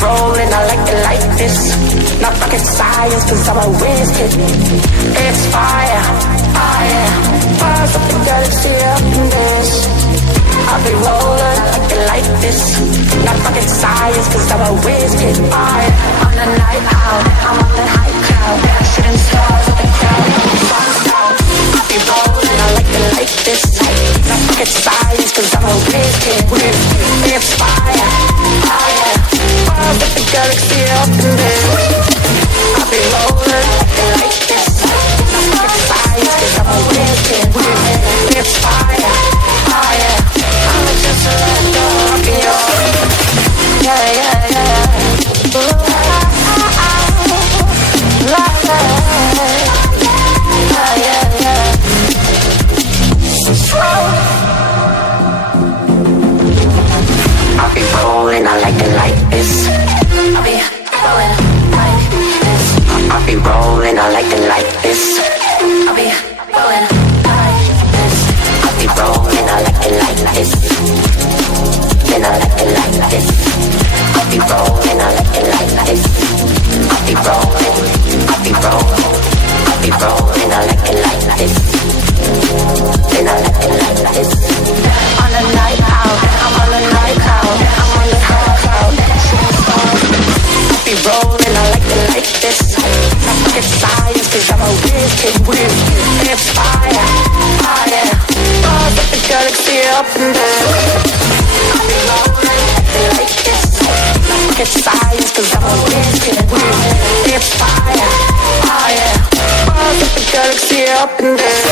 rolling, I like this. Not rocket science, cause I'm a whiz kid. It's fire, fire. Bars up the galaxy up in this. I'll be rolling like this. Not rocket science, cause I'm a whiz kid. Fire. On the night out, I'm on the high cloud. Shooting stars at the crowd, songs out. I'll be rolling, I like this. Not rocket science, cause I'm a whiz kid. It's fire, fire. Bars up the galaxy up in this. I'll be rolling like this. Not rocket science, cause I'm a whiz kid. It's fire, fire. I'm just a red dog in your yeah, yeah, yeah. Ooh, like that. Yeah, yeah, yeah. I'll be rolling, I like it like this. I'll be rolling like this. I'll be rolling, I like it like this. I'll be rolling like this. I'll be rolling, I like it like this. Then I like it like this. I'll be rolling, I like it like this. I'll be rolling, I'll be rolling. I'll be rolling, I like it like this. Then I like it like this. On the night out, I'm on the night out. I'm on the high cloud. I'll be rolling, I like it like this. Not rocket science, cause I'm a whiz kid. It's fire, fire. Bars up the galaxy up in there. I'll be rolling like this. Not rocket science, cause I'm a whiz kid. It's fire, fire. Bars up the galaxy up in there.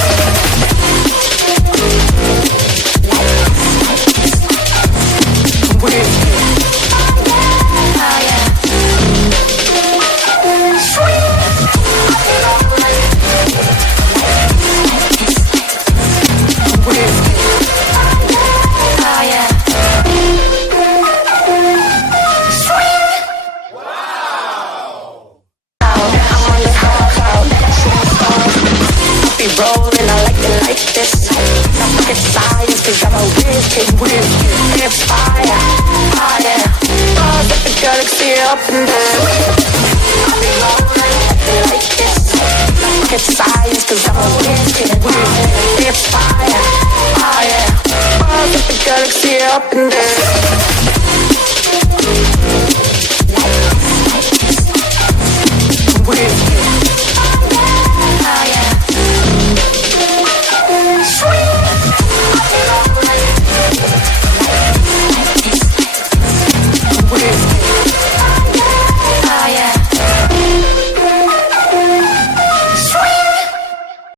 Rolling, I like it like this. Not rocket science, cause I'm a whiz kid. It's fire, fire. Bars up the galaxy up in there. I'll be rolling like this. Not rocket science, cause I'm a whiz kid. It's fire, fire. Bars up the galaxy up in there.